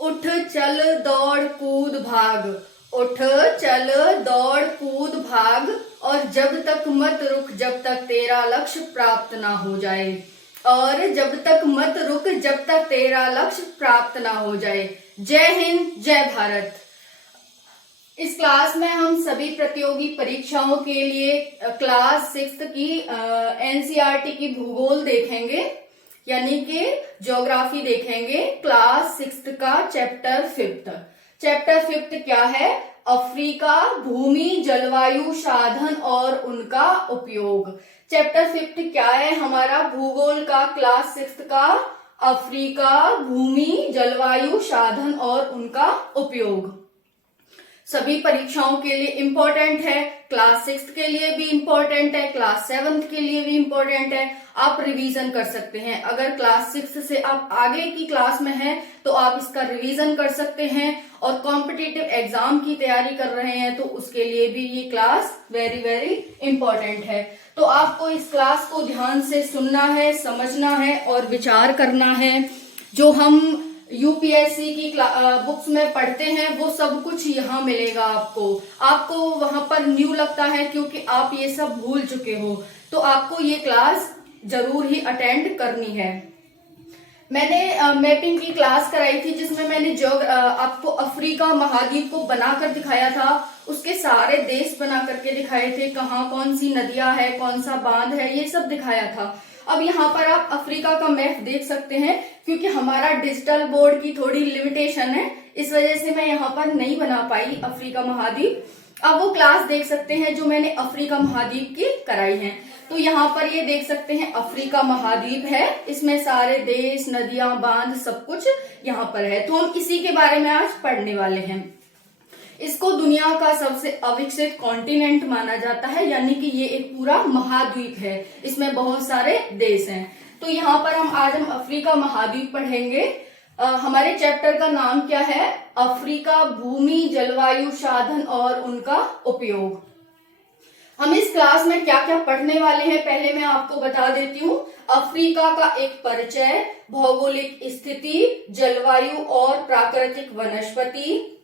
उठ चल दौड़ कूद भाग, उठ चल दौड़ कूद भाग, और जब तक मत रुक जब तक तेरा लक्ष्य प्राप्त ना हो जाए, और जब तक मत रुक जब तक तेरा लक्ष्य प्राप्त ना हो जाए। जय हिंद, जय भारत। इस क्लास में हम सभी प्रतियोगी परीक्षाओं के लिए क्लास 6 की एनसीईआरटी की भूगोल देखेंगे, यानी कि ज्योग्राफी देखेंगे। क्लास 6 का चैप्टर 5। चैप्टर 5 क्या है? अफ्रीका, भूमि, जलवायु, साधन और उनका उपयोग। चैप्टर 5 क्या है हमारा? भूगोल का, क्लास 6 का अफ्रीका, भूमि, जलवायु, साधन और उनका उपयोग। सभी परीक्षाओं के लिए इंपॉर्टेंट है, क्लास 6 के लिए भी इंपॉर्टेंट है, क्लास 7 के लिए भी इंपॉर्टेंट है। आप रिवीजन कर सकते हैं। अगर क्लास 6 से आप आगे की क्लास में हैं तो आप इसका रिवीजन कर सकते हैं, और कॉम्पिटिटिव एग्जाम की तैयारी कर रहे हैं तो उसके लिए भी ये क्लास वेरी वेरी इंपॉर्टेंट है। तो आपको इस क्लास को ध्यान से सुनना है, समझना है और विचार करना है। जो हम यूपीएससी की बुक्स में पढ़ते हैं वो सब कुछ यहाँ मिलेगा आपको वहां पर न्यू लगता है क्योंकि आप ये सब भूल चुके हो, तो आपको ये क्लास जरूर ही अटेंड करनी है। मैंने मैपिंग की क्लास कराई थी जिसमें मैंने जो आपको अफ्रीका महाद्वीप को बनाकर दिखाया था, उसके सारे देश बना करके दिखाए थे, कहाँ कौन सी नदियां है, कौन सा बांध है, ये सब दिखाया था। अब यहाँ पर आप अफ्रीका का मैप देख सकते हैं, क्योंकि हमारा डिजिटल बोर्ड की थोड़ी लिमिटेशन है, इस वजह से मैं यहाँ पर नहीं बना पाई अफ्रीका महाद्वीप। अब वो क्लास देख सकते हैं जो मैंने अफ्रीका महाद्वीप की कराई है। तो यहाँ पर ये देख सकते हैं अफ्रीका महाद्वीप है, इसमें सारे देश, नदियां, बांध सब कुछ यहाँ पर है। तो हम इसी के बारे में आज पढ़ने वाले हैं। इसको दुनिया का सबसे अविकसित कॉन्टिनेंट माना जाता है, यानी कि ये एक पूरा महाद्वीप है, इसमें बहुत सारे देश हैं। तो यहाँ पर हम अफ्रीका महाद्वीप पढ़ेंगे। हमारे चैप्टर का नाम क्या है? अफ्रीका, भूमि, जलवायु, साधन और उनका उपयोग। हम इस क्लास में क्या क्या पढ़ने वाले हैं पहले मैं आपको बता देती हूँ। अफ्रीका का एक परिचय, भौगोलिक स्थिति, जलवायु और प्राकृतिक वनस्पति,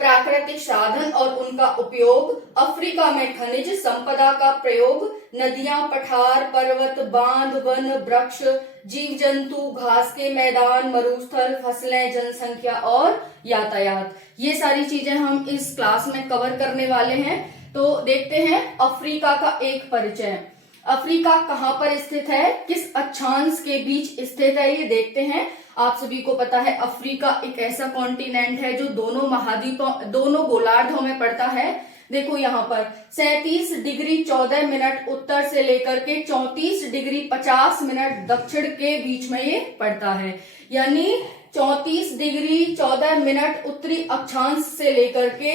प्राकृतिक साधन और उनका उपयोग, अफ्रीका में खनिज संपदा का प्रयोग, नदियां, पठार, पर्वत, बांध, वन, वृक्ष, जीव जंतु, घास के मैदान, मरुस्थल, फसलें, जनसंख्या और यातायात। ये सारी चीजें हम इस क्लास में कवर करने वाले हैं। तो देखते हैं अफ्रीका का एक परिचय। अफ्रीका कहाँ पर स्थित है, किस अक्षांश के बीच स्थित है, ये देखते हैं। आप सभी को पता है अफ्रीका एक ऐसा कॉन्टिनेंट है जो दोनों महाद्वीपों, दोनों गोलार्धों में पड़ता है। देखो यहाँ पर 37 डिग्री 14 मिनट उत्तर से लेकर के 34 डिग्री 50 मिनट दक्षिण के बीच में ये पड़ता है, यानी 34 डिग्री 14 मिनट उत्तरी अक्षांश से लेकर के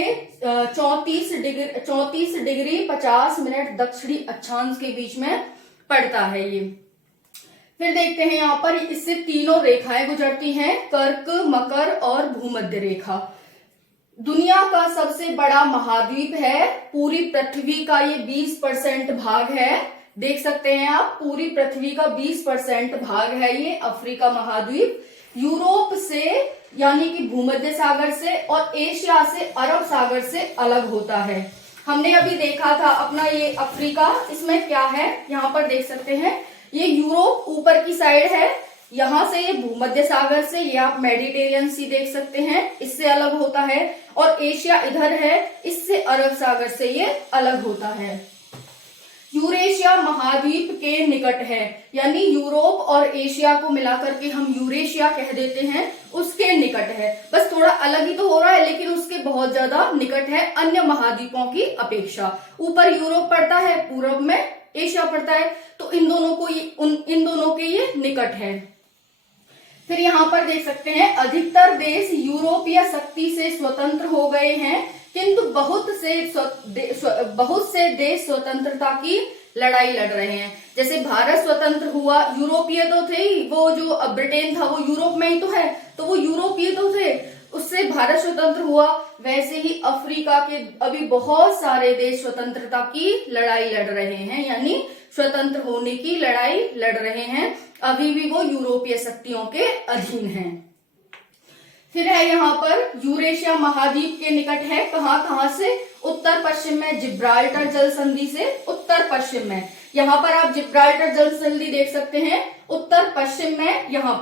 34 डिग्री 50 मिनट दक्षिणी अक्षांश के बीच में पड़ता है ये। फिर देखते हैं यहाँ पर इससे तीनों रेखाएं गुजरती हैं, कर्क, मकर और भूमध्य रेखा। दुनिया का सबसे बड़ा महाद्वीप है, पूरी पृथ्वी का ये 20% भाग है। देख सकते हैं आप, पूरी पृथ्वी का 20% भाग है ये अफ्रीका महाद्वीप। यूरोप से यानी कि भूमध्य सागर से और एशिया से अरब सागर से अलग होता है। हमने अभी देखा था अपना ये अफ्रीका, इसमें क्या है यहाँ पर देख सकते हैं, ये यूरोप ऊपर की साइड है, यहां से ये भूमध्य सागर से, ये आप मेडिटेरियन सी देख सकते हैं, इससे अलग होता है, और एशिया इधर है, इससे अरब सागर से ये अलग होता है। यूरेशिया महाद्वीप के निकट है, यानी यूरोप और एशिया को मिलाकर के हम यूरेशिया कह देते हैं, उसके निकट है। बस थोड़ा अलग ही तो हो रहा है लेकिन उसके बहुत ज्यादा निकट है अन्य महाद्वीपों की अपेक्षा। ऊपर यूरोप पड़ता है, पूर्व में एशिया पड़ता है, तो इन दोनों के ये निकट है। फिर यहाँ पर देख सकते हैं अधिकतर देश यूरोपीय शक्ति से स्वतंत्र हो गए हैं, किंतु बहुत से देश स्वतंत्रता की लड़ाई लड़ रहे हैं। जैसे भारत स्वतंत्र हुआ, यूरोपीय तो थे ही, वो जो ब्रिटेन था वो यूरोप में ही तो है, तो वो यूरोपीय तो थे, उससे भारत स्वतंत्र हुआ। वैसे ही अफ्रीका के अभी बहुत सारे देश स्वतंत्रता की लड़ाई लड़ रहे हैं, यानी स्वतंत्र होने की लड़ाई लड़ रहे हैं, अभी भी वो यूरोपीय शक्तियों के अधीन हैं। फिर है यहाँ पर यूरेशिया महाद्वीप के निकट है, कहाँ कहाँ से, उत्तर पश्चिम में जिब्राल्टर जल संधि से उत्तर पश्चिम में। यहाँ पर आप जिब्राल्टर जल संधि देख सकते हैं, उत्तर पश्चिम में यहाँ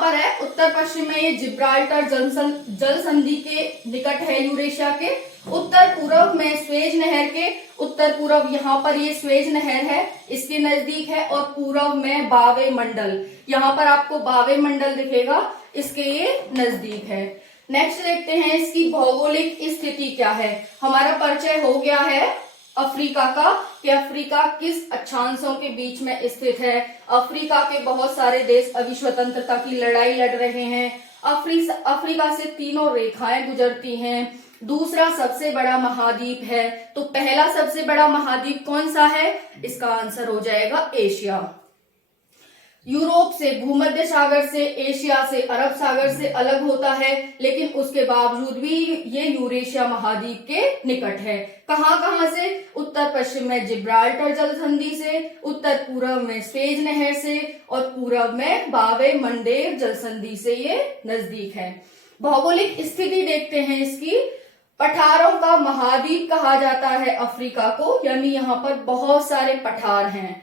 पर है उत्तर पश्चिम में ये जिब्राल्टर जल संधि के निकट है यूरेशिया के। उत्तर पूर्व में स्वेज नहर के उत्तर पूर्व, यहाँ पर ये स्वेज नहर है, इसके नजदीक है। और पूर्व में बावे मंडल, यहाँ पर आपको बावे मंडल दिखेगा, इसके ये नजदीक है। नेक्स्ट देखते हैं इसकी भौगोलिक स्थिति क्या है। हमारा परिचय हो गया है अफ्रीका का, कि अफ्रीका किस अक्षांशों के बीच में स्थित है। अफ्रीका के बहुत सारे देश अभी स्वतंत्रता की लड़ाई लड़ रहे हैं। अफ्रीका से तीनों रेखाएं गुजरती हैं। दूसरा सबसे बड़ा महाद्वीप है, तो पहला सबसे बड़ा महाद्वीप कौन सा है, इसका आंसर हो जाएगा एशिया। यूरोप से, भूमध्य सागर से, एशिया से, अरब सागर से अलग होता है, लेकिन उसके बावजूद भी ये यूरेशिया महाद्वीप के निकट है। कहाँ कहाँ से, उत्तर पश्चिम में जिब्राल्टर जल संधि से, उत्तर पूर्व में स्वेज नहर से, और पूर्व में बावे मंडेर जल संधि से ये नजदीक है। भौगोलिक स्थिति देखते हैं इसकी। पठारों का महाद्वीप कहा जाता है अफ्रीका को, यानी यहाँ पर बहुत सारे पठार हैं।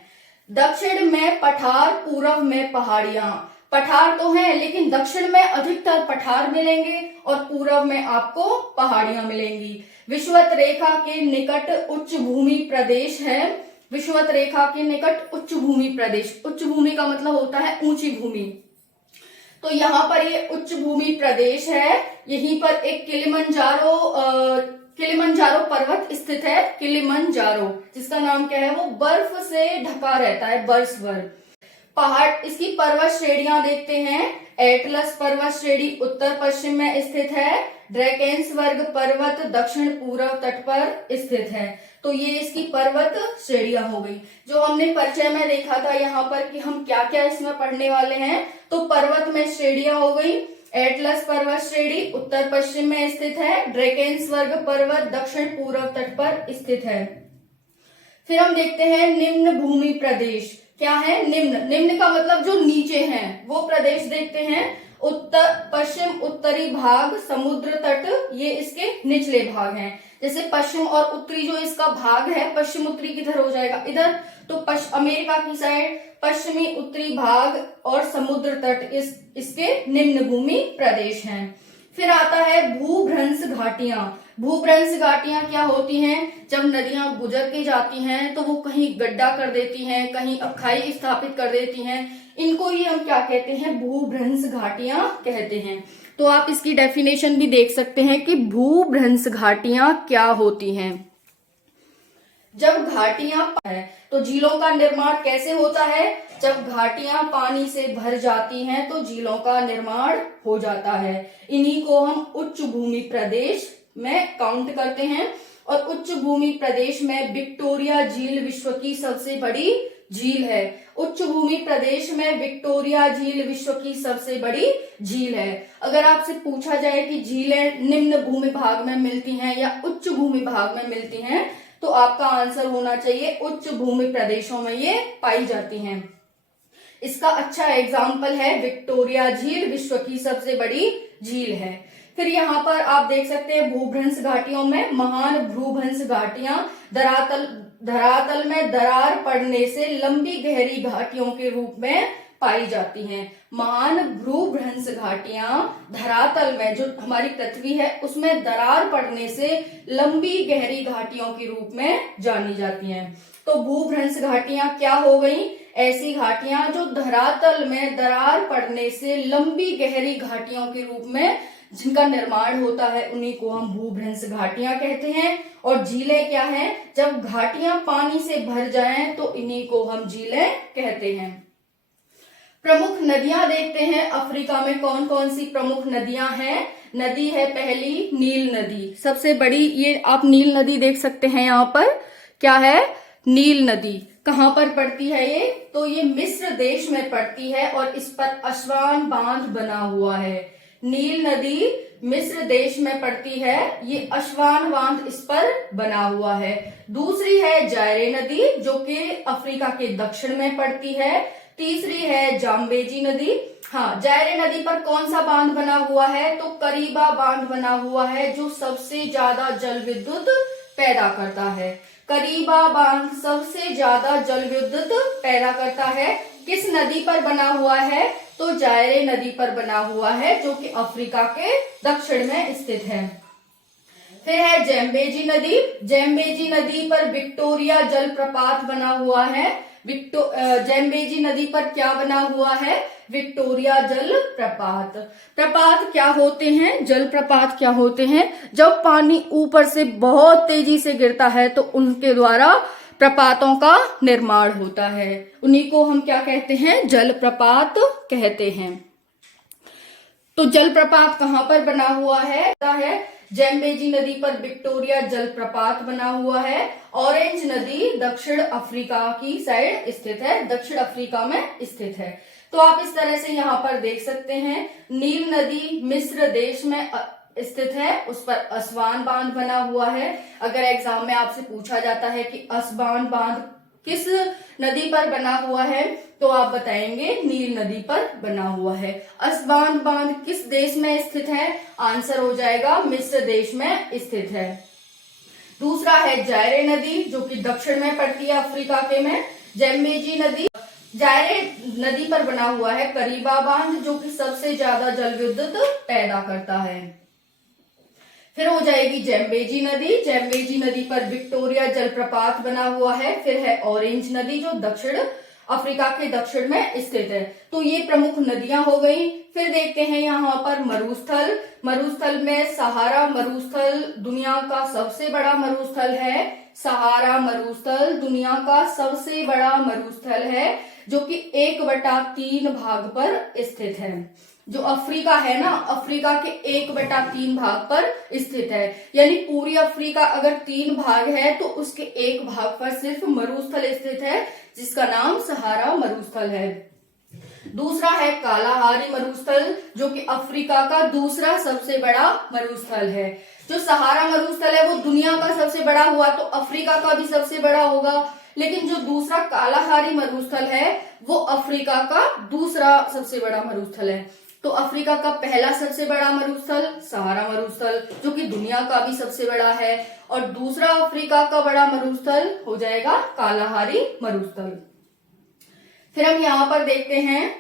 दक्षिण में पठार, पूर्व में पहाड़ियां। पठार तो हैं, लेकिन दक्षिण में अधिकतर पठार मिलेंगे और पूर्व में आपको पहाड़ियां मिलेंगी। विषुवत रेखा के निकट उच्च भूमि प्रदेश है। विषुवत रेखा के निकट उच्च भूमि प्रदेश, उच्च भूमि का मतलब होता है ऊंची भूमि, तो यहाँ पर ये उच्च भूमि प्रदेश है। यहीं पर एक किलिमंजारो पर्वत स्थित है। किलिमंजारो, जिसका नाम क्या है, वो बर्फ से ढका रहता है, बर्फ। पहाड़, इसकी पर्वत श्रेणियां देखते हैं। एटलस पर्वत श्रेणी उत्तर पश्चिम में स्थित है। ड्रैकेंसबर्ग पर्वत दक्षिण पूर्व तट पर स्थित है। तो ये इसकी पर्वत श्रेणियां हो गई। जो हमने परिचय में देखा था यहाँ पर कि हम क्या क्या इसमें पढ़ने वाले हैं, तो पर्वत में श्रेणियां हो गई। एटलस पर्वत श्रेणी उत्तर पश्चिम में स्थित है। ड्रैकेंसबर्ग पर्वत दक्षिण पूर्व तट पर स्थित है। फिर हम देखते हैं निम्न भूमि प्रदेश क्या है। निम्न का मतलब जो नीचे हैं, वो प्रदेश देखते हैं। उत्तर पश्चिम उत्तरी भाग, समुद्र तट, ये इसके निचले भाग हैं। जैसे पश्चिम और उत्तरी जो इसका भाग है, पश्चिम उत्तरी किधर हो जाएगा, इधर, तो अमेरिका की साइड पश्चिमी उत्तरी भाग और समुद्र तट इसके निम्न भूमि प्रदेश हैं। फिर आता है भूभ्रंश घाटियां। भूभ्रंश घाटियां क्या होती हैं, जब नदियां गुजर के जाती हैं तो वो कहीं गड्ढा कर देती हैं, कहीं अखाई स्थापित कर देती हैं। इनको ही हम क्या कहते हैं, भूभ्रंश घाटियां कहते हैं। तो आप इसकी डेफिनेशन भी देख सकते हैं कि भूभ्रंश घाटियां क्या होती हैं। जब घाटियां है तो झीलों का निर्माण कैसे होता है, जब घाटियां पानी से भर जाती हैं तो झीलों का निर्माण हो जाता है। इन्हीं को हम उच्च भूमि प्रदेश में काउंट करते हैं। और उच्च भूमि प्रदेश में विक्टोरिया झील विश्व की सबसे बड़ी झील है। उच्च भूमि प्रदेश में विक्टोरिया झील विश्व की सबसे बड़ी झील है। अगर आपसे पूछा जाए कि झीलें निम्न भूमि भाग में मिलती हैं या उच्च भूमि भाग में मिलती हैं, तो आपका आंसर होना चाहिए उच्च भूमि प्रदेशों में ये पाई जाती हैं। इसका अच्छा एग्जाम्पल है विक्टोरिया झील, विश्व की सबसे बड़ी झील है। फिर यहाँ पर आप देख सकते हैं भूभ्रंश घाटियों में महान भूभ्रंश घाटियां धरातल में दरार पड़ने से लंबी गहरी घाटियों के रूप में पाई जाती हैं। महान भूभ्रंश घाटियां धरातल में, जो हमारी पृथ्वी है उसमें दरार पड़ने से लंबी गहरी घाटियों के रूप में जानी जाती हैं। तो भूभ्रंश घाटियां क्या हो गई, ऐसी घाटियां जो धरातल में दरार पड़ने से लंबी गहरी घाटियों के रूप में जिनका निर्माण होता है, उन्हीं को हम भूभ्रंश घाटियां कहते हैं। और झीलें क्या हैं, जब घाटियां पानी से भर जाएं तो इन्हीं को हम झीलें कहते हैं। प्रमुख नदियां देखते हैं अफ्रीका में कौन कौन सी प्रमुख नदियां हैं। नदी है पहली नील नदी, सबसे बड़ी, ये आप नील नदी देख सकते हैं। यहाँ पर क्या है, नील नदी कहाँ पर पड़ती है ये, तो ये मिस्र देश में पड़ती है और इस पर अस्वान बांध बना हुआ है। नील नदी मिस्र देश में पड़ती है, ये अस्वान बांध इस पर बना हुआ है। दूसरी है जायरे नदी, जो कि अफ्रीका के दक्षिण में पड़ती है। तीसरी है जाम्बेजी नदी। हाँ, जायरे नदी पर कौन सा बांध बना हुआ है? तो करीबा बांध बना हुआ है, जो सबसे ज्यादा जल विद्युत पैदा करता है। करीबा बांध सबसे ज्यादा जल विद्युत पैदा करता है। किस नदी पर बना हुआ है? तो जायरे नदी पर बना हुआ है, जो कि अफ्रीका के दक्षिण में स्थित है। फिर है जैम्बेजी नदी। जैम्बेजी नदी पर विक्टोरिया जलप्रपात बना हुआ है। जैम्बेजी नदी पर क्या बना हुआ है? विक्टोरिया जलप्रपात। प्रपात क्या होते हैं? जलप्रपात क्या होते हैं? जब पानी ऊपर से बहुत तेजी से गिरता है तो उनके द्वारा प्रपातों का निर्माण होता है। उन्हीं को हम क्या कहते हैं? जलप्रपात कहते हैं। तो जलप्रपात कहाँ पर बना हुआ है? जैम्बेजी नदी पर विक्टोरिया जलप्रपात बना हुआ है। ऑरेंज नदी दक्षिण अफ्रीका की साइड स्थित है, दक्षिण अफ्रीका में स्थित है। तो आप इस तरह से यहाँ पर देख सकते हैं। नील नदी मिस्र देश में स्थित है, उस पर असवान बांध बना हुआ है। अगर एग्जाम में आपसे पूछा जाता है कि असवान बांध किस नदी पर बना हुआ है, तो आप बताएंगे नील नदी पर बना हुआ है। असवान बांध किस देश में स्थित है? आंसर हो जाएगा मिस्र देश में स्थित है। दूसरा है जायरे नदी, जो कि दक्षिण में पड़ती है अफ्रीका के में। जैम्बेजी नदी जायरे नदी पर बना हुआ है करीबा बांध, जो कि सबसे ज्यादा जल विद्युत पैदा करता है। फिर हो जाएगी जैम्बेजी नदी। जैम्बेजी नदी पर विक्टोरिया जलप्रपात बना हुआ है। फिर है ऑरेंज नदी, जो दक्षिण अफ्रीका के दक्षिण में स्थित है। तो ये प्रमुख नदियां हो गई। फिर देखते हैं यहाँ पर मरुस्थल। मरुस्थल में सहारा मरुस्थल दुनिया का सबसे बड़ा मरुस्थल है। सहारा मरुस्थल दुनिया का सबसे बड़ा मरुस्थल है, जो कि 1/3 भाग पर स्थित है। जो अफ्रीका है ना, अफ्रीका के 1/3 भाग पर स्थित है। यानी पूरी अफ्रीका अगर 3 भाग है तो उसके 1 भाग पर सिर्फ मरुस्थल स्थित है, जिसका नाम सहारा मरुस्थल है। दूसरा है कालाहारी मरुस्थल, जो कि अफ्रीका का दूसरा सबसे बड़ा मरुस्थल है। जो सहारा मरुस्थल है वो दुनिया का सबसे बड़ा हुआ तो अफ्रीका का भी सबसे बड़ा होगा, लेकिन जो दूसरा कालाहारी मरुस्थल है वो अफ्रीका का दूसरा सबसे बड़ा मरुस्थल है। तो अफ्रीका का पहला सबसे बड़ा मरुस्थल सहारा मरुस्थल, जो कि दुनिया का भी सबसे बड़ा है, और दूसरा अफ्रीका का बड़ा मरुस्थल हो जाएगा कालाहारी मरुस्थल। फिर हम यहाँ पर देखते हैं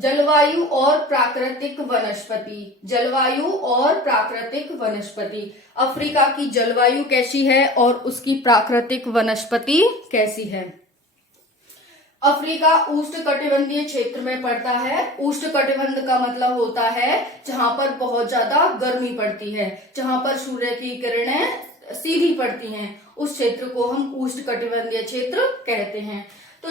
जलवायु और प्राकृतिक वनस्पति। जलवायु और प्राकृतिक वनस्पति। अफ्रीका की जलवायु कैसी है और उसकी प्राकृतिक वनस्पति कैसी है? अफ्रीका उष्णकटिबंधीय क्षेत्र में पड़ता है। उष्णकटिबंध का मतलब होता है जहां पर बहुत ज्यादा गर्मी पड़ती है, जहां पर सूर्य की किरणें सीधी पड़ती हैं, उस क्षेत्र को हम उष्णकटिबंधीय क्षेत्र कहते हैं। तो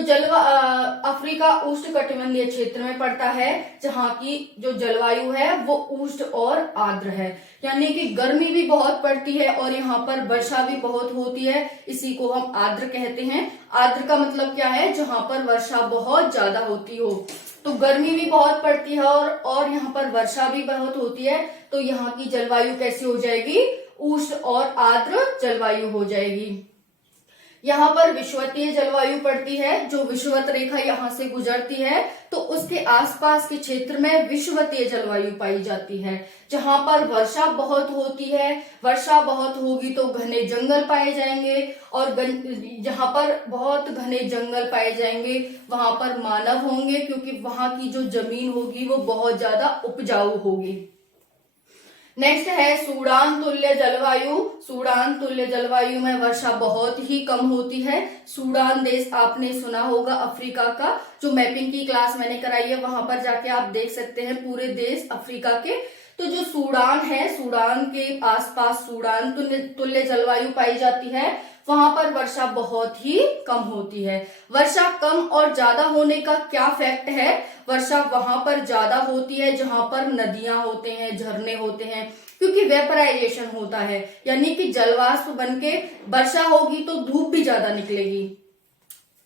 अफ्रीका उष्णकटिबंधीय क्षेत्र में पड़ता है, जहाँ की जो जलवायु है वो उष्ण और आर्द्र है, यानी कि गर्मी भी बहुत पड़ती है और यहाँ पर वर्षा भी बहुत होती है। इसी को हम आर्द्र कहते हैं। आर्द्र का मतलब क्या है? जहाँ पर वर्षा बहुत ज्यादा होती हो। तो गर्मी भी बहुत पड़ती है और यहाँ पर वर्षा भी बहुत होती है, तो यहाँ की जलवायु कैसी हो जाएगी? उष्ण और आर्द्र जलवायु हो जाएगी। यहाँ पर विषुवतीय जलवायु पड़ती है। जो विषुवत रेखा यहाँ से गुजरती है तो उसके आसपास के क्षेत्र में विषुवतीय जलवायु पाई जाती है, जहाँ पर वर्षा बहुत होती है। वर्षा बहुत होगी तो घने जंगल पाए जाएंगे, और जहाँ पर बहुत घने जंगल पाए जाएंगे वहां पर मानव होंगे, क्योंकि वहां की जो जमीन होगी वो बहुत ज्यादा उपजाऊ होगी। नेक्स्ट है सूडान तुल्य जलवायु। सूडान तुल्य जलवायु में वर्षा बहुत ही कम होती है। सूडान देश आपने सुना होगा अफ्रीका का, जो मैपिंग की क्लास मैंने कराई है वहां पर जाके आप देख सकते हैं पूरे देश अफ्रीका के। तो जो सूडान है, सूडान के आसपास सूडान तुल्य जलवायु पाई जाती है। वहां पर वर्षा बहुत ही कम होती है। वर्षा कम और ज्यादा होने का क्या फैक्ट है? वर्षा वहां पर ज्यादा होती है जहां पर नदियां होते हैं, झरने होते हैं, क्योंकि वेपराइजेशन होता है, यानी कि जलवाष्प बनके वर्षा होगी तो धूप भी ज्यादा निकलेगी।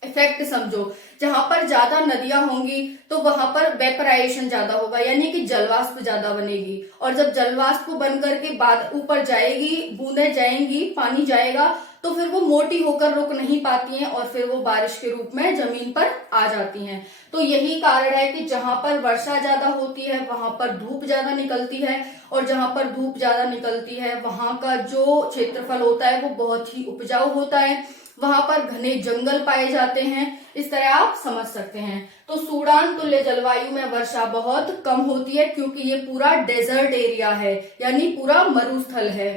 इफेक्ट समझो, जहां पर ज्यादा नदियां होंगी तो वहां पर वेपराइजेशन ज्यादा होगा, यानी कि जलवाष्प ज्यादा बनेगी, और जब जलवाष्प बन करके बाद ऊपर जाएगी, बूंदें जाएंगी, पानी जाएगा, तो फिर वो मोटी होकर रुक नहीं पाती हैं और फिर वो बारिश के रूप में जमीन पर आ जाती हैं। तो यही कारण है कि जहां पर वर्षा ज्यादा होती है वहां पर धूप ज्यादा निकलती है, और जहां पर धूप ज्यादा निकलती है वहां का जो क्षेत्रफल होता है वो बहुत ही उपजाऊ होता है, वहां पर घने जंगल पाए जाते हैं। इस तरह आप समझ सकते हैं। तो सूडान तुल्य जलवायु में वर्षा बहुत कम होती है क्योंकि ये पूरा डेजर्ट एरिया है, यानी पूरा मरुस्थल है।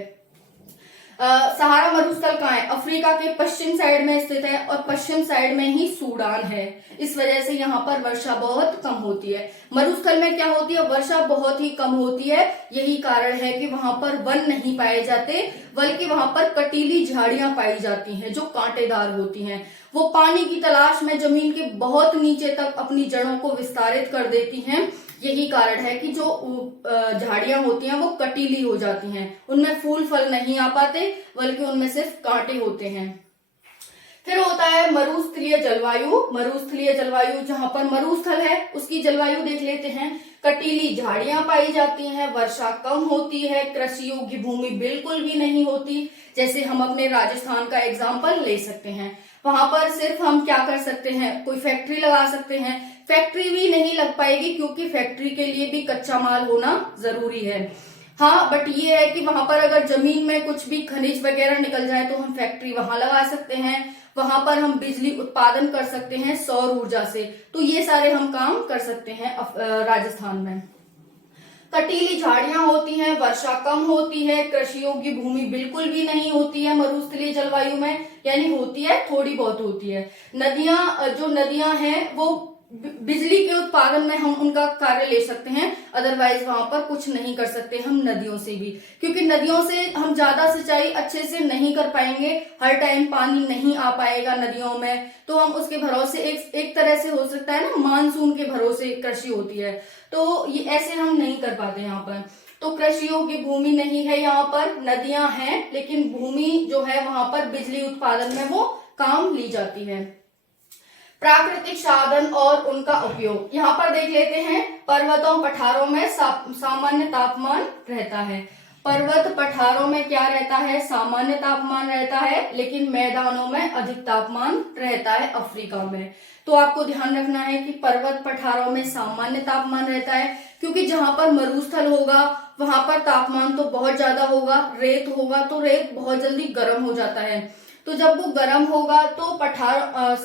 सहारा मरुस्थल कहाँ है? अफ्रीका के पश्चिम साइड में स्थित है और पश्चिम साइड में ही सूडान है। इस वजह से यहाँ पर वर्षा बहुत कम होती है। मरुस्थल में क्या होती है? वर्षा बहुत ही कम होती है। यही कारण है कि वहां पर वन नहीं पाए जाते, बल्कि वहां पर कटीली झाड़ियां पाई जाती हैं जो कांटेदार होती हैं। वो पानी की तलाश में जमीन के बहुत नीचे तक अपनी जड़ों को विस्तारित कर देती हैं। यही कारण है कि जो झाड़ियां होती हैं वो कटीली हो जाती हैं, उनमें फूल फल नहीं आ पाते, बल्कि उनमें सिर्फ कांटे होते हैं। फिर होता है मरुस्थलीय जलवायु। मरुस्थलीय जलवायु, जहां पर मरुस्थल है उसकी जलवायु देख लेते हैं। कटीली झाड़ियां पाई जाती हैं, वर्षा कम होती है, कृषि योग्य भूमि बिल्कुल भी नहीं होती। जैसे हम अपने राजस्थान का एग्जाम्पल ले सकते हैं। वहां पर सिर्फ हम क्या कर सकते हैं? कोई फैक्ट्री लगा सकते हैं। फैक्ट्री भी नहीं लग पाएगी क्योंकि फैक्ट्री के लिए भी कच्चा माल होना जरूरी है। हाँ, बट ये है कि वहां पर अगर जमीन में कुछ भी खनिज वगैरह निकल जाए तो हम फैक्ट्री वहां लगा सकते हैं। वहां पर हम बिजली उत्पादन कर सकते हैं सौर ऊर्जा से। तो ये सारे हम काम कर सकते हैं राजस्थान में। कटीली झाड़ियां होती हैं, वर्षा कम होती है, कृषि योग्य भूमि बिल्कुल भी नहीं होती है मरुस्थलीय जलवायु में, यानी होती है थोड़ी बहुत होती है। नदियां, जो नदियां हैं वो बिजली के उत्पादन में हम उनका कार्य ले सकते हैं, अदरवाइज वहां पर कुछ नहीं कर सकते हम नदियों से भी, क्योंकि नदियों से हम ज्यादा सिंचाई अच्छे से नहीं कर पाएंगे। हर टाइम पानी नहीं आ पाएगा नदियों में, तो हम उसके भरोसे एक तरह से हो सकता है ना, मानसून के भरोसे कृषि होती है, तो ये ऐसे हम नहीं कर पाते यहाँ पर। तो कृषि योग्य भूमि नहीं है यहाँ पर, नदियां हैं लेकिन भूमि जो है वहां पर बिजली उत्पादन में वो काम ली जाती है। प्राकृतिक साधन और उनका उपयोग, यहाँ पर देख लेते हैं। पर्वतों पठारों में सामान्य तापमान रहता है। पर्वत पठारों में क्या रहता है? सामान्य तापमान रहता है, लेकिन मैदानों में अधिक तापमान रहता है अफ्रीका में। तो आपको ध्यान रखना है कि पर्वत पठारों में सामान्य तापमान रहता है, क्योंकि जहां पर मरुस्थल होगा वहां पर तापमान तो बहुत ज्यादा होगा। रेत होगा तो रेत बहुत जल्दी गर्म हो जाता है, तो जब वो गर्म होगा तो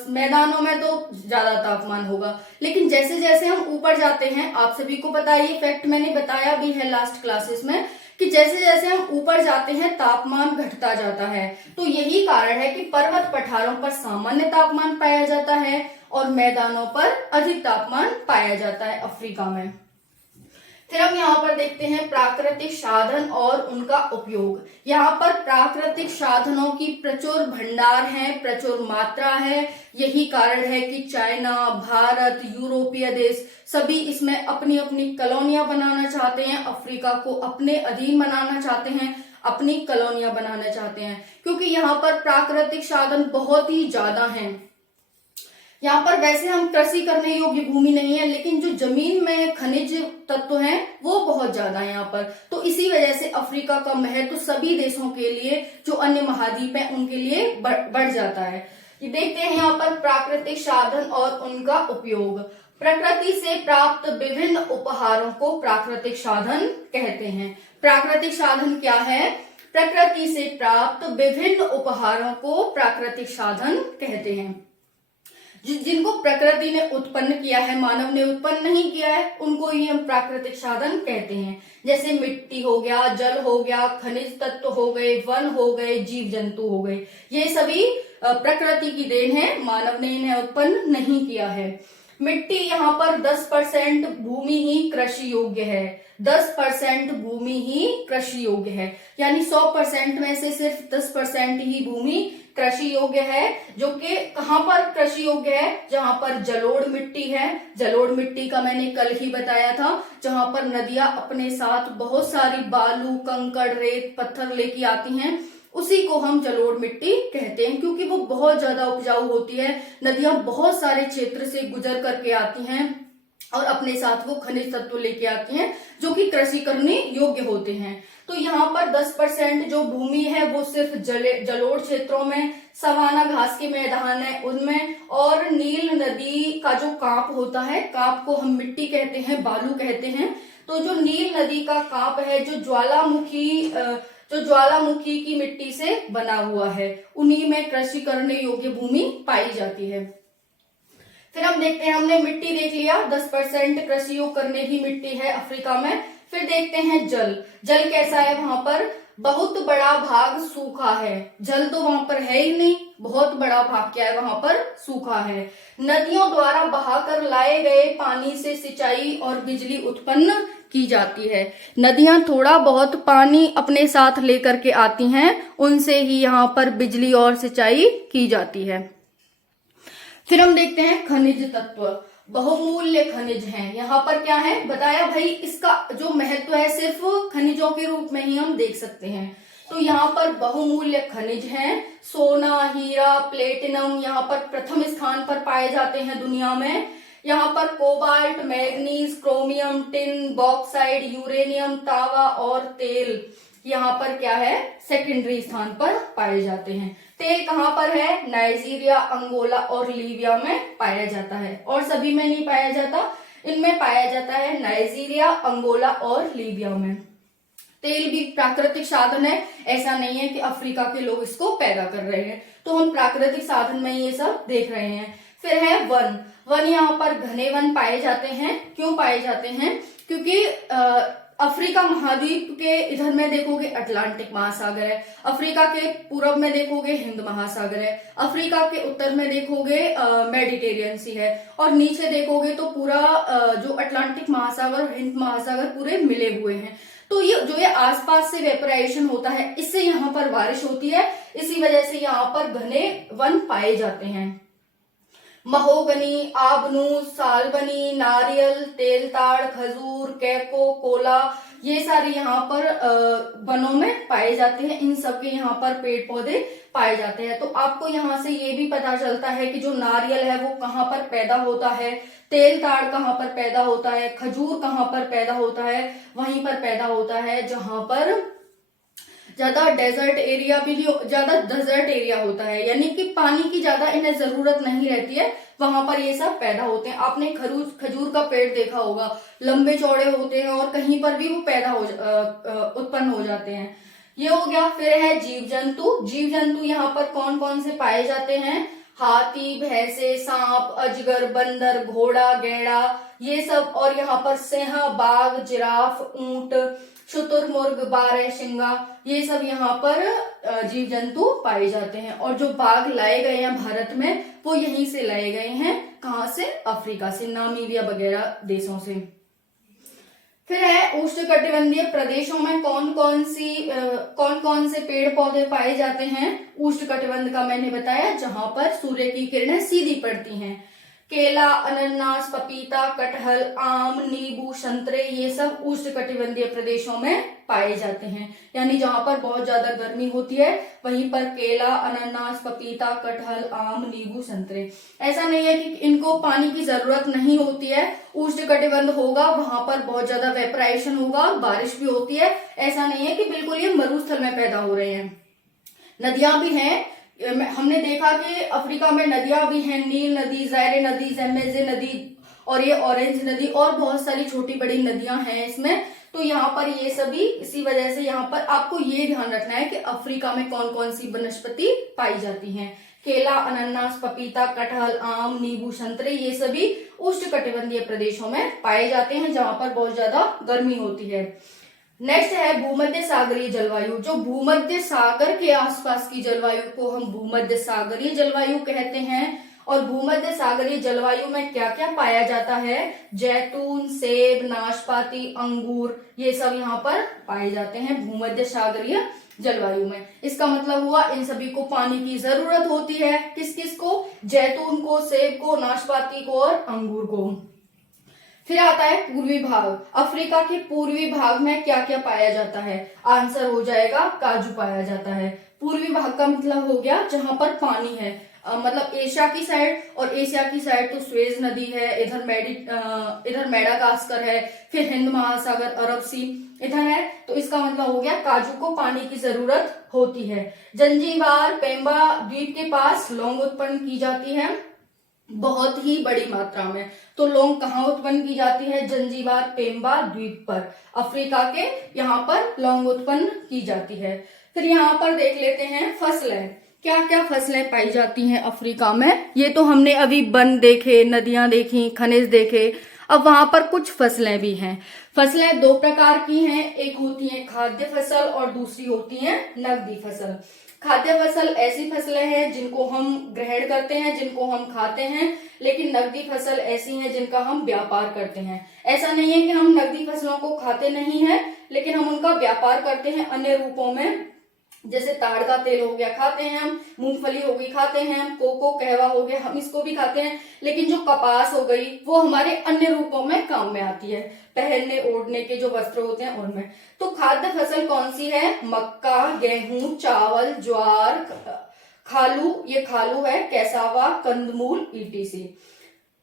मैदानों में तो ज्यादा तापमान होगा। लेकिन जैसे जैसे हम ऊपर जाते हैं, आप सभी को पता है, ये फैक्ट मैंने बताया भी है लास्ट क्लासेस में, कि जैसे जैसे हम ऊपर जाते हैं तापमान घटता जाता है। तो यही कारण है कि पर्वत पठारों पर सामान्य तापमान पाया जाता है और मैदानों पर अधिक तापमान पाया जाता है अफ्रीका में। फिर हम यहाँ पर देखते हैं प्राकृतिक साधन और उनका उपयोग। यहाँ पर प्राकृतिक साधनों की प्रचुर भंडार है, प्रचुर मात्रा है। यही कारण है कि चाइना, भारत, यूरोपीय देश सभी इसमें अपनी अपनी कॉलोनियां बनाना चाहते हैं, अफ्रीका को अपने अधीन बनाना चाहते हैं, अपनी कॉलोनियां बनाना चाहते हैं, क्योंकि यहाँ पर प्राकृतिक साधन बहुत ही ज्यादा हैं। यहाँ पर वैसे हम कृषि करने योग्य भूमि नहीं है, लेकिन जो जमीन में खनिज तत्व हैं वो बहुत ज्यादा है यहाँ पर। तो इसी वजह से अफ्रीका का महत्व सभी देशों के लिए, जो अन्य महाद्वीप है उनके लिए बढ़ जाता है। ये देखते हैं यहाँ पर प्राकृतिक साधन और उनका उपयोग। प्रकृति से प्राप्त विभिन्न उपहारों को प्राकृतिक साधन कहते हैं। प्राकृतिक साधन क्या है? प्रकृति से प्राप्त विभिन्न उपहारों को प्राकृतिक साधन कहते हैं। जिनको प्रकृति ने उत्पन्न किया है, मानव ने उत्पन्न नहीं किया है, उनको ही हम प्राकृतिक साधन कहते हैं। जैसे मिट्टी हो गया, जल हो गया, खनिज तत्व हो गए, वन हो गए, जीव जंतु हो गए, ये सभी प्रकृति की देन है, मानव ने इन्हें उत्पन्न नहीं किया है। मिट्टी यहाँ पर 10% भूमि ही कृषि योग्य है। 10% भूमि ही कृषि योग्य है, यानी 100% में से सिर्फ 10% ही भूमि कृषि योग्य है। जो कि कहाँ पर कृषि योग्य है? जहां पर जलोढ़ मिट्टी है। जलोढ़ मिट्टी का मैंने कल ही बताया था, जहां पर नदियां अपने साथ बहुत सारी बालू, कंकड़, रेत, पत्थर लेके आती हैं, उसी को हम जलोढ़ मिट्टी कहते हैं, क्योंकि वो बहुत ज्यादा उपजाऊ होती है। नदियां बहुत सारे क्षेत्र से गुजर करके आती हैं और अपने साथ वो खनिज तत्व लेके आती हैं जो कि कृषि करने योग्य होते हैं। तो यहाँ पर 10% जो भूमि है वो सिर्फ जलोढ़ क्षेत्रों में, सवाना घास के मैदान है उनमें, और नील नदी का जो काप होता है, काप को हम मिट्टी कहते हैं, बालू कहते हैं, तो जो नील नदी का काप है जो ज्वालामुखी की मिट्टी से बना हुआ है, उन्हीं में कृषि करने योग्य भूमि पाई जाती है। फिर हम देखते हैं, हमने मिट्टी देख लिया, 10% कृषि योग करने की मिट्टी है अफ्रीका में। फिर देखते हैं जल। जल कैसा है वहां पर? बहुत बड़ा भाग सूखा है। जल तो वहां पर है ही नहीं, बहुत बड़ा भाग क्या है वहां पर? सूखा है। नदियों द्वारा बहाकर लाए गए पानी से सिंचाई और बिजली उत्पन्न की जाती है। नदियां थोड़ा बहुत पानी अपने साथ लेकर के आती हैं, उनसे ही यहाँ पर बिजली और सिंचाई की जाती है। फिर हम देखते हैं खनिज तत्व। बहुमूल्य खनिज हैं। यहाँ पर क्या है बताया भाई, इसका जो महत्व है सिर्फ खनिजों के रूप में ही हम देख सकते हैं। तो यहाँ पर बहुमूल्य खनिज हैं। सोना, हीरा, प्लेटिनम यहाँ पर प्रथम स्थान पर पाए जाते हैं दुनिया में। यहाँ पर cobalt, manganese, chromium, tin, bauxite, uranium, तांबा और तेल यहाँ पर क्या है? सेकेंडरी स्थान पर पाए जाते हैं। तेल कहाँ पर है? नाइजीरिया, अंगोला और लीबिया में पाया जाता है, और सभी में नहीं पाया जाता। इनमें पाया जाता है नाइजीरिया, अंगोला और लीबिया में। तेल भी प्राकृतिक साधन है, ऐसा नहीं है कि अफ्रीका के लोग इसको पैदा कर रहे हैं, तो हम प्राकृतिक साधन में ये सब देख रहे हैं। फिर है वन। वन यहाँ पर घने वन पाए जाते हैं। क्यों पाए जाते हैं? क्योंकि अफ्रीका महाद्वीप के इधर में देखोगे अटलांटिक महासागर है, अफ्रीका के पूर्व में देखोगे हिंद महासागर है, अफ्रीका के उत्तर में देखोगे मेडिटेरियन सी है, और नीचे देखोगे तो पूरा जो अटलांटिक महासागर और हिंद महासागर पूरे मिले हुए हैं। तो ये आसपास से वेपराइजेशन होता है, इससे यहाँ पर बारिश होती है, इसी वजह से यहाँ पर घने वन पाए जाते हैं। महोगनी, आबनूस, सालबनी, नारियल, तेलताड़, खजूर, कैको, कोला, ये सारे यहाँ पर वनों में पाए जाते हैं। इन सब के यहाँ पर पेड़ पौधे पाए जाते हैं। तो आपको यहाँ से ये भी पता चलता है कि जो नारियल है वो कहाँ पर पैदा होता है, तेलताड़ कहाँ पर पैदा होता है, खजूर कहाँ पर पैदा होता है, वहीं पर पैदा होता है जहां पर ज्यादा डेजर्ट एरिया भी नहीं, ज्यादा डेजर्ट एरिया होता है, यानी कि पानी की ज्यादा इन्हें जरूरत नहीं रहती है, वहां पर ये सब पैदा होते हैं। आपने खजूर का पेड़ देखा होगा, लंबे चौड़े होते हैं और कहीं पर भी वो उत्पन्न हो जाते हैं। ये हो गया। फिर है जीव जंतु। जीव जंतु यहाँ पर कौन कौन से पाए जाते हैं? हाथी, भैंसे, सांप, अजगर, बंदर, घोड़ा, गैंडा, ये सब, और यहाँ पर सिंह, बाघ, जिराफ, ऊंट, शुतुरमुर्ग, बारहसिंगा, ये सब यहाँ पर जीव जंतु पाए जाते हैं। और जो बाघ लाए गए हैं भारत में वो यहीं से लाए गए हैं। कहाँ से? अफ्रीका से, नामीबिया वगैरह देशों से। फिर है उष्णकटिबंधीय प्रदेशों में कौन कौन से पेड़ पौधे पाए जाते हैं? उष्णकटिबंध का मैंने बताया, जहां पर सूर्य की किरणें सीधी पड़ती हैं। केला, अनानास, पपीता, कटहल, आम, नींबू, संतरे, ये सब उष्णकटिबंधीय प्रदेशों में पाए जाते हैं। यानी जहां पर बहुत ज्यादा गर्मी होती है वहीं पर केला, अनानास, पपीता, कटहल, आम, नींबू, संतरे। ऐसा नहीं है कि इनको पानी की जरूरत नहीं होती है, उष्णकटिबंध होगा वहां पर बहुत ज्यादा वेपराइजेशन होगा और बारिश भी होती है। ऐसा नहीं है कि बिल्कुल ये मरुस्थल में पैदा हो रहे हैं। नदियां भी हैं, हमने देखा कि अफ्रीका में नदियां भी हैं, नील नदी, ज़ायरे नदी, ज़ेम्बेज़े नदी, और ये ऑरेंज नदी, और बहुत सारी छोटी बड़ी नदियां हैं इसमें। तो यहाँ पर ये सभी, इसी वजह से यहाँ पर आपको ये ध्यान रखना है कि अफ्रीका में कौन कौन सी वनस्पति पाई जाती हैं। केला, अनानास, पपीता, कटहल, आम, नींबू, संतरे, ये सभी उष्णकटिबंधीय प्रदेशों में पाए जाते हैं जहां पर बहुत ज्यादा गर्मी होती है। नेक्स्ट है भूमध्य सागरीय जलवायु। जो भूमध्य सागर के आसपास की जलवायु को हम भूमध्य सागरीय जलवायु कहते हैं। और भूमध्य सागरीय जलवायु में क्या क्या पाया जाता है? जैतून, सेब, नाशपाती, अंगूर, ये सब यहाँ पर पाए जाते हैं भूमध्य सागरीय जलवायु में। इसका मतलब हुआ इन सभी को पानी की जरूरत होती है। किस किस को? जैतून को, सेब को, नाशपाती को और अंगूर को। फिर आता है पूर्वी भाग। अफ्रीका के पूर्वी भाग में क्या क्या पाया जाता है? आंसर हो जाएगा काजू पाया जाता है। पूर्वी भाग का मतलब हो गया जहां पर पानी है। मतलब एशिया की साइड, और एशिया की साइड तो स्वेज नदी है, इधर मेडागास्कर है, फिर हिंद महासागर, अरब सी इधर है। तो इसका मतलब हो गया काजू को पानी की जरूरत होती है। जंजीबार पेम्बा द्वीप के पास लौंग उत्पन्न की जाती है बहुत ही बड़ी मात्रा में। तो लौंग कहाँ उत्पन्न की जाती है? जंजीबार पेम्बा द्वीप पर, अफ्रीका के यहाँ पर लौंग उत्पन्न की जाती है। फिर यहाँ पर देख लेते हैं फसलें, क्या क्या फसलें पाई जाती हैं अफ्रीका में। ये तो हमने अभी वन देखे, नदियां देखी, खनिज देखे, अब वहां पर कुछ फसलें भी हैं। फसलें दो प्रकार की हैं, एक होती है खाद्य फसल और दूसरी होती है नकदी फसल। खाद्य फसल ऐसी फसलें हैं जिनको हम ग्रहण करते हैं, जिनको हम खाते हैं, लेकिन नकदी फसल ऐसी हैं जिनका हम व्यापार करते हैं। ऐसा नहीं है कि हम नकदी फसलों को खाते नहीं हैं, लेकिन हम उनका व्यापार करते हैं अन्य रूपों में। जैसे ताड़ का तेल हो गया खाते हैं हम, मूंगफली हो गई खाते हैं हम, कोको कहवा हो गया हम इसको भी खाते हैं, लेकिन जो कपास हो गई वो हमारे अन्य रूपों में काम में आती है, पहनने ओढ़ने के जो वस्त्र होते हैं उनमें। तो खाद्य फसल कौन सी है? मक्का, गेहूं, चावल, ज्वार, खालू, ये खालू है, कैसावा, कंदमूल, ईटीसी।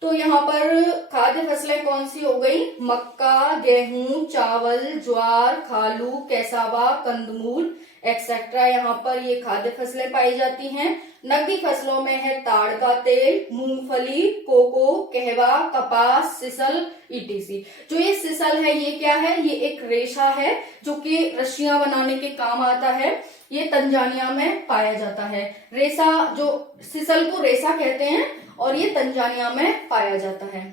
तो यहाँ पर खाद्य फसलें कौन सी हो गई? मक्का, गेहूं, चावल, ज्वार, खालू, कैसावा, कंदमूल एक्सेट्रा, यहाँ पर ये खाद्य फसलें पाई जाती हैं। नकदी फसलों में है ताड़ का तेल, मूंगफली, कोको, कहवा, कपास, सिसल, ईटीसी। जो ये सिसल है ये क्या है? ये एक रेशा है जो कि रस्सियां बनाने के काम आता है। ये तंजानिया में पाया जाता है। रेशा, जो सिसल को रेशा कहते हैं, और ये तंजानिया में पाया जाता है।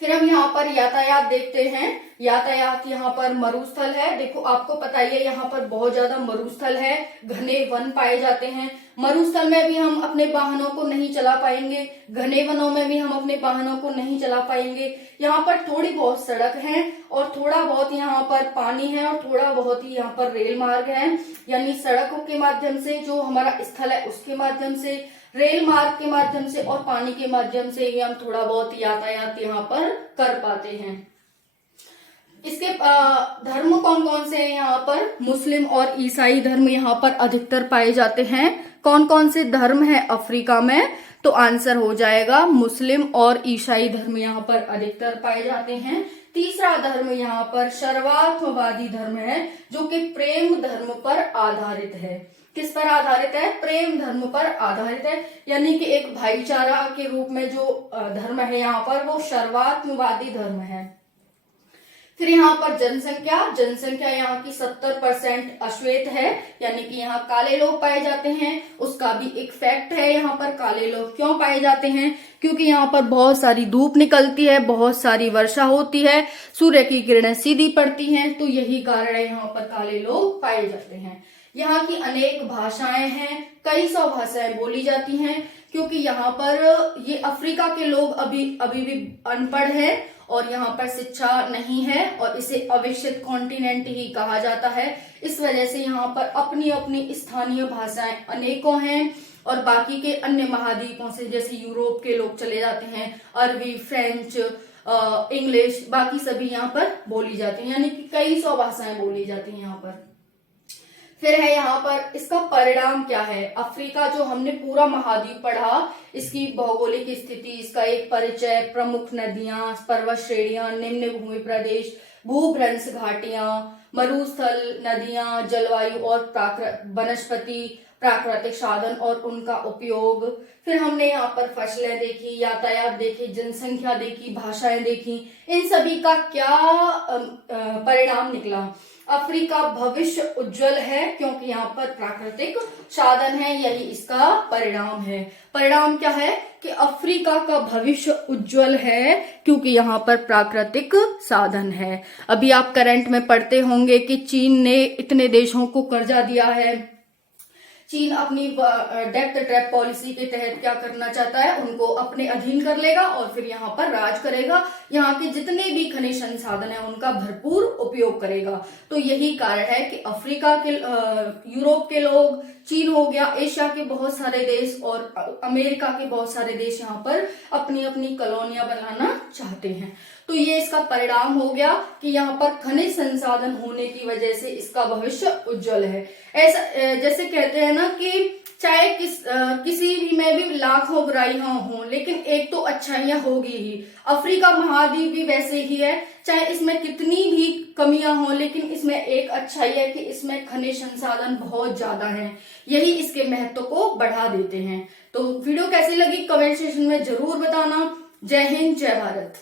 फिर हम यहाँ पर यातायात देखते हैं। यातायात यहाँ पर मरुस्थल है, देखो आपको पता ही है यहाँ पर बहुत ज्यादा मरुस्थल है, घने वन पाए जाते हैं। मरुस्थल में भी हम अपने वाहनों को नहीं चला पाएंगे, घने वनों में भी हम अपने वाहनों को नहीं चला पाएंगे। यहाँ पर थोड़ी बहुत सड़क है और थोड़ा बहुत यहाँ पर पानी है और थोड़ा बहुत ही यहाँ पर रेल मार्ग है, यानी सड़कों के माध्यम से जो हमारा स्थल है उसके माध्यम से, रेल मार्ग के माध्यम से और पानी के माध्यम से ही हम थोड़ा बहुत यातायात यहाँ पर कर पाते हैं। इसके धर्म कौन कौन से हैं यहाँ पर? मुस्लिम और ईसाई धर्म यहाँ पर अधिकतर पाए जाते हैं। कौन कौन से धर्म है अफ्रीका में? तो आंसर हो जाएगा मुस्लिम और ईसाई धर्म यहाँ पर अधिकतर पाए जाते हैं। तीसरा धर्म यहाँ पर सर्वात्मवादी धर्म है, जो कि प्रेम धर्म पर आधारित है। किस पर आधारित है? प्रेम धर्म पर आधारित है, यानी कि एक भाईचारा के रूप में जो धर्म है यहाँ पर वो सर्वात्मवादी धर्म है। फिर यहाँ पर जनसंख्या यहाँ की 70% अश्वेत है, यानी कि यहाँ काले लोग पाए जाते हैं। उसका भी एक फैक्ट है, यहाँ पर काले लोग क्यों पाए जाते हैं? क्योंकि यहाँ पर बहुत सारी धूप निकलती है, बहुत सारी वर्षा होती है, सूर्य की किरणें सीधी पड़ती हैं, तो यही कारण है यहाँ पर काले लोग पाए जाते हैं। यहाँ की अनेक भाषाएं हैं, कई सौ भाषाएं बोली जाती हैं, क्योंकि यहाँ पर ये अफ्रीका के लोग अभी भी अनपढ़ हैं और यहाँ पर शिक्षा नहीं है और इसे अविकसित कॉन्टिनेंट ही कहा जाता है। इस वजह से यहाँ पर अपनी अपनी स्थानीय भाषाएं अनेकों हैं और बाकी के अन्य महाद्वीपों से जैसे यूरोप के लोग चले जाते हैं, अरबी, फ्रेंच, इंग्लिश, बाकी सभी यहाँ पर बोली जाती हैं, यानी कि कई सौ भाषाएं बोली जाती हैं यहाँ पर। फिर है यहाँ पर इसका परिणाम क्या है? अफ्रीका जो हमने पूरा महाद्वीप पढ़ा, इसकी भौगोलिक स्थिति, इसका एक परिचय, प्रमुख नदियां, पर्वत श्रेणियां, निम्न भूमि प्रदेश, भूभ्रंश घाटियां, मरुस्थल, नदियां, जलवायु और वनस्पति, प्राकृतिक साधन और उनका उपयोग। फिर हमने यहाँ पर फसलें देखी, यातायात देखी, जनसंख्या देखी, भाषाएं देखी। इन सभी का क्या परिणाम निकला? अफ्रीका भविष्य उज्जवल है क्योंकि यहाँ पर प्राकृतिक साधन है, यही इसका परिणाम है। परिणाम क्या है? कि अफ्रीका का भविष्य उज्जवल है क्योंकि यहाँ पर प्राकृतिक साधन है। अभी आप करंट में पढ़ते होंगे कि चीन ने इतने देशों को कर्जा दिया है। चीन अपनी डेप्थ ट्रैप पॉलिसी के तहत क्या करना चाहता है? उनको अपने अधीन कर लेगा और फिर यहाँ पर राज करेगा, यहाँ के जितने भी खनिज संसाधन है उनका भरपूर उपयोग करेगा। तो यही कारण है कि अफ्रीका के, यूरोप के लोग, चीन हो गया, एशिया के बहुत सारे देश और अमेरिका के बहुत सारे देश यहाँ पर अपनी अपनी कॉलोनियां बनाना चाहते हैं। तो ये इसका परिणाम हो गया कि यहाँ पर खनिज संसाधन होने की वजह से इसका भविष्य उज्जवल है। ऐसा जैसे कहते हैं ना कि चाहे किसी भी में भी लाखों बुराइयां हों, लेकिन एक तो अच्छाइयां होगी ही। अफ्रीका महाद्वीप भी वैसे ही है, चाहे इसमें कितनी भी कमियां हों, लेकिन इसमें एक अच्छाई है कि इसमें खनिज संसाधन बहुत ज्यादा है। यही इसके महत्व को बढ़ा देते हैं। तो वीडियो कैसी लगी कमेंट सेक्शन में जरूर बताना। जय हिंद, जय भारत।